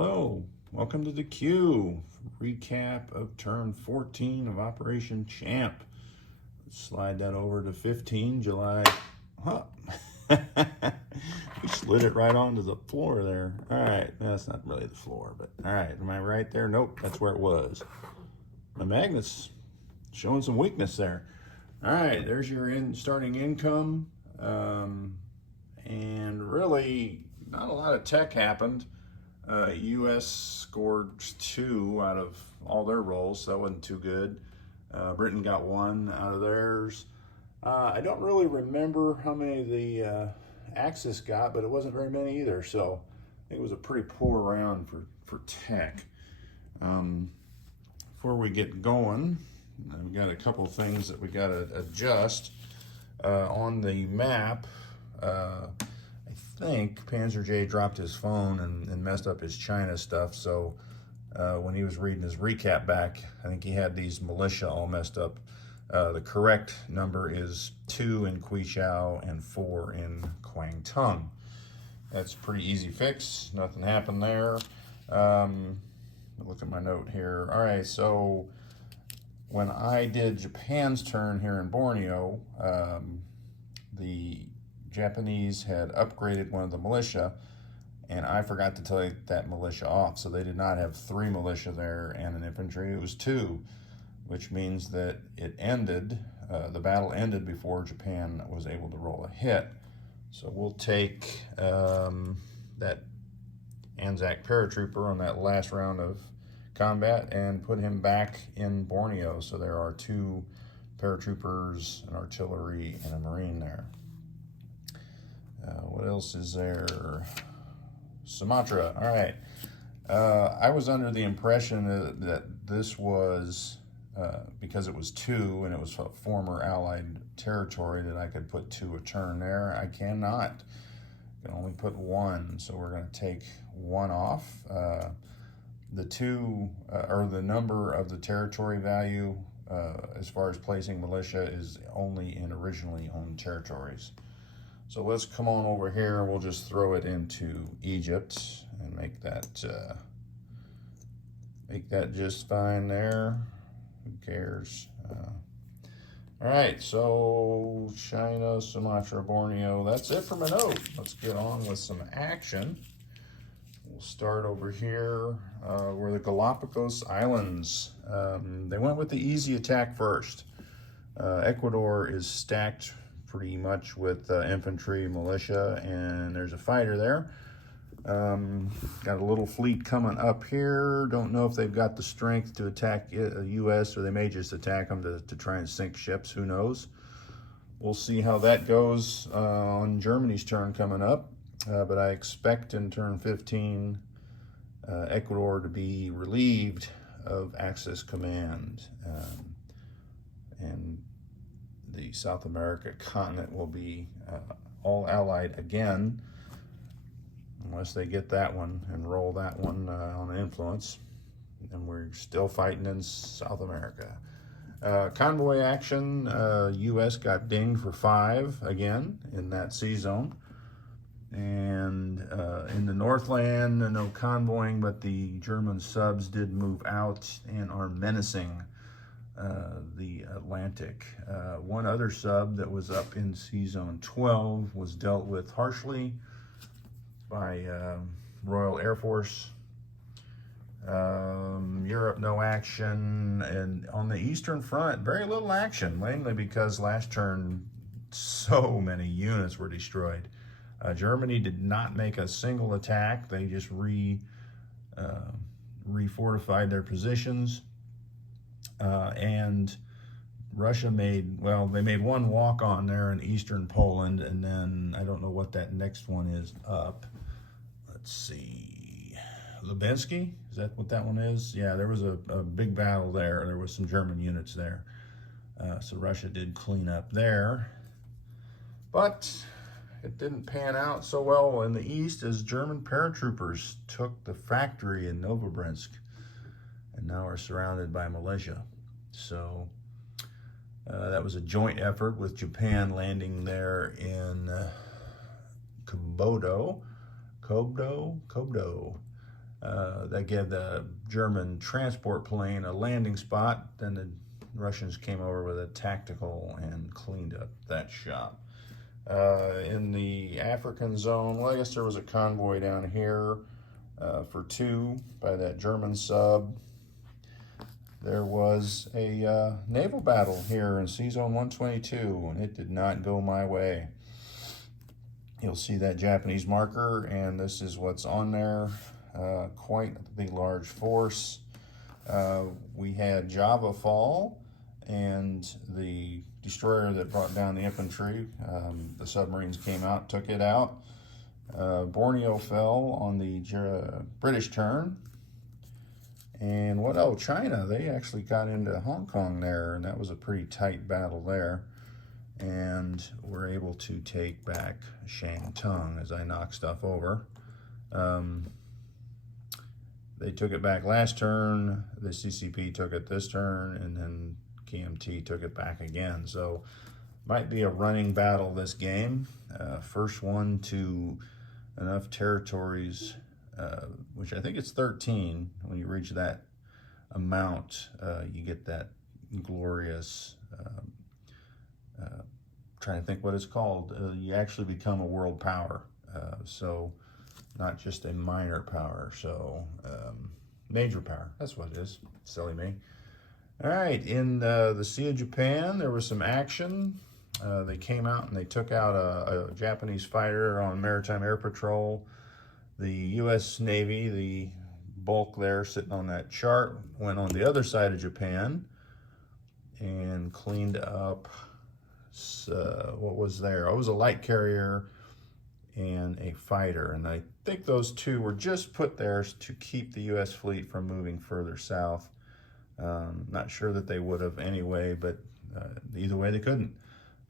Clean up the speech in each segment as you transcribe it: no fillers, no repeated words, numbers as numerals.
Hello, welcome to the Q recap of turn 14 of Operation Champ. Let's slide that over to 15 July. Huh. We slid it right onto the floor there. All right, that's not really the floor, but all right, am I right there? Nope, that's where it was. My magnet's showing some weakness there. All right, there's your starting income, and really not a lot of tech happened. U.S. scored 2 out of all their rolls, so that wasn't too good. Britain got 1 out of theirs. I don't really remember how many the Axis got, but it wasn't very many either, so I think it was a pretty poor round for tech. Before we get going, we've got a couple things that we got to adjust. On the map, I think Panzer J dropped his phone and messed up his China stuff, so when he was reading his recap back, I think he had these militia all messed up. The correct number is 2 in Quichao and 4 in Kwangtung. That's a pretty easy fix. Nothing happened there. Look at my note here. All right, so when I did Japan's turn here in Borneo, the Japanese had upgraded one of the militia, and I forgot to take that militia off, so they did not have 3 militia there and an infantry. It was 2, which means that it ended, the battle ended before Japan was able to roll a hit. So we'll take that Anzac paratrooper on that last round of combat and put him back in Borneo. So there are 2 paratroopers, an artillery, and a marine there. What else is there? Sumatra. All right. I was under the impression that this was, because it was 2 and it was a former Allied territory, that I could put 2 a turn there. I cannot. I can only put 1, so we're going to take 1 off. The 2, or the number of the territory value, as far as placing militia, is only in originally owned territories. So let's come on over here, and we'll just throw it into Egypt and make that just fine there. Who cares? All right, so China, Sumatra, Borneo. That's it for my note. Let's get on with some action. We'll start over here where the Galapagos Islands. They went with the easy attack first. Ecuador is stacked pretty much with infantry, militia, and there's a fighter there. Got a little fleet coming up here. Don't know if they've got the strength to attack the U.S. or they may just attack them to try and sink ships. Who knows? We'll see how that goes on Germany's turn coming up. But I expect in turn 15, Ecuador to be relieved of Axis command. And the South America continent will be all Allied again, unless they get that one and roll that one on influence. And we're still fighting in South America. Convoy action, U.S. got dinged for 5 again in that sea zone. And in the Northland, no convoying, but the German subs did move out and are menacing the Atlantic. One other sub that was up in Sea Zone 12 was dealt with harshly by Royal Air Force. Europe, no action. And on the Eastern Front, very little action, mainly because last turn so many units were destroyed. Germany did not make a single attack. They just refortified their positions. And Russia made, well, they made 1 walk-on there in eastern Poland, and then I don't know what that next one is up. Let's see, Lubenski, is that what that one is? Yeah, there was a big battle there. There was some German units there. So Russia did clean up there. But it didn't pan out so well in the east as German paratroopers took the factory in Novobrinsk and now are surrounded by militia. So that was a joint effort with Japan landing there in Kobdo, that gave the German transport plane a landing spot. Then the Russians came over with a tactical and cleaned up that shop. In the African zone, well, I guess there was a convoy down here for 2 by that German sub. There was a naval battle here in C-Zone 122, and it did not go my way. You'll see that Japanese marker, and this is what's on there. Quite a big, large force. We had Java fall, and the destroyer that brought down the infantry, the submarines came out, took it out. Borneo fell on the British turn. And China, they actually got into Hong Kong there, and that was a pretty tight battle there. And we're able to take back Shantung as I knock stuff over. They took it back last turn, the CCP took it this turn, and then KMT took it back again. So might be a running battle this game. First one to enough territories, which I think it's 13. When you reach that amount, you get that glorious, trying to think what it's called, you actually become a world power. So not just a minor power, so major power, that's what it is. Silly me. All right, in the Sea of Japan, there was some action. They came out and they took out a Japanese fighter on maritime air patrol. The U.S. Navy, the bulk there sitting on that chart, went on the other side of Japan and cleaned up, what was there? Oh, it was a light carrier and a fighter. And I think those two were just put there to keep the U.S. fleet from moving further south. Not sure that they would have anyway, but either way they couldn't.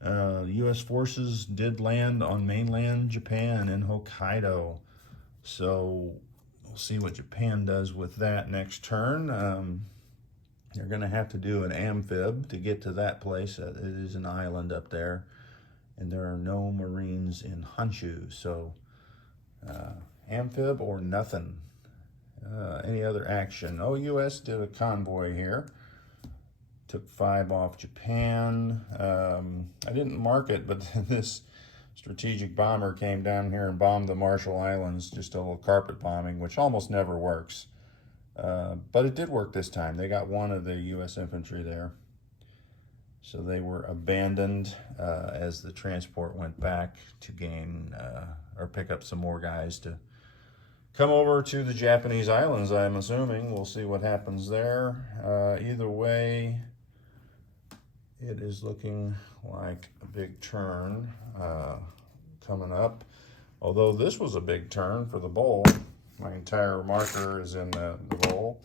U.S. forces did land on mainland Japan in Hokkaido. So we'll see what Japan does with that next turn. They're going to have to do an amphib to get to that place. It is an island up there, and there are no Marines in Honshu. So amphib or nothing. Any other action? Oh, U.S. did a convoy here. Took 5 off Japan. I didn't mark it, but this strategic bomber came down here and bombed the Marshall Islands, just a little carpet bombing, which almost never works. But it did work this time. They got one of the U.S. infantry there. So they were abandoned as the transport went back to gain or pick up some more guys to come over to the Japanese islands, I'm assuming. We'll see what happens there. Either way, it is looking like a big turn coming up. Although this was a big turn for the bowl. My entire marker is in the bowl.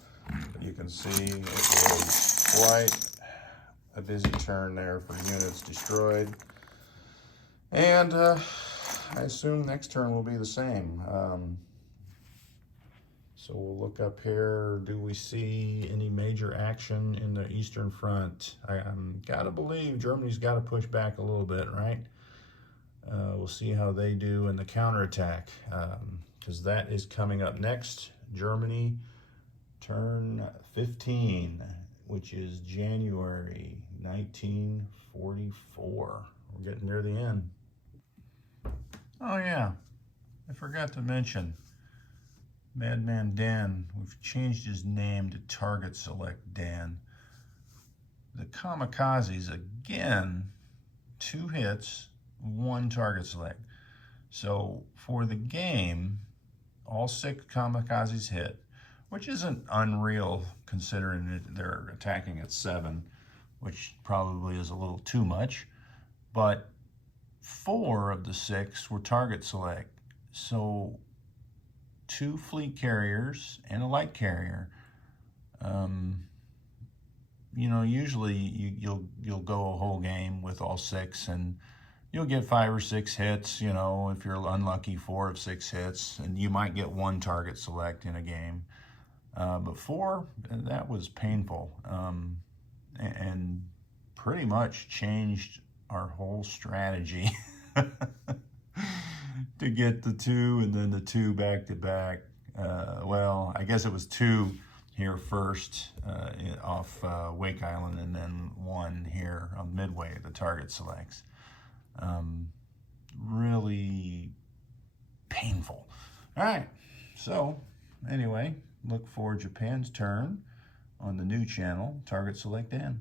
But you can see it was quite a busy turn there for units destroyed. And I assume next turn will be the same. So we'll look up here. Do we see any major action in the Eastern Front? I'm gotta believe Germany's got to push back a little bit, right? We'll see how they do in the counterattack, because that is coming up next. Germany, turn 15, which is January 1944. We're getting near the end. Oh yeah, I forgot to mention. Madman Dan, we've changed his name to Target Select Dan. The kamikazes, again, 2 hits, 1 target select. So for the game, all 6 kamikazes hit, which isn't unreal considering they're attacking at 7, which probably is a little too much. But 4 of the 6 were target select. So 2 fleet carriers and a light carrier. You know, usually you'll go a whole game with all 6, and you'll get 5 or 6 hits. You know, if you're unlucky, 4 of 6 hits, and you might get 1 target select in a game. But 4, that was painful, and pretty much changed our whole strategy. To get the 2 and then the 2 back to back. well, I guess it was 2 here first off Wake Island, and then 1 here on Midway, the target selects. Really painful. All right, so anyway, look for Japan's turn on the new channel, Target Select N.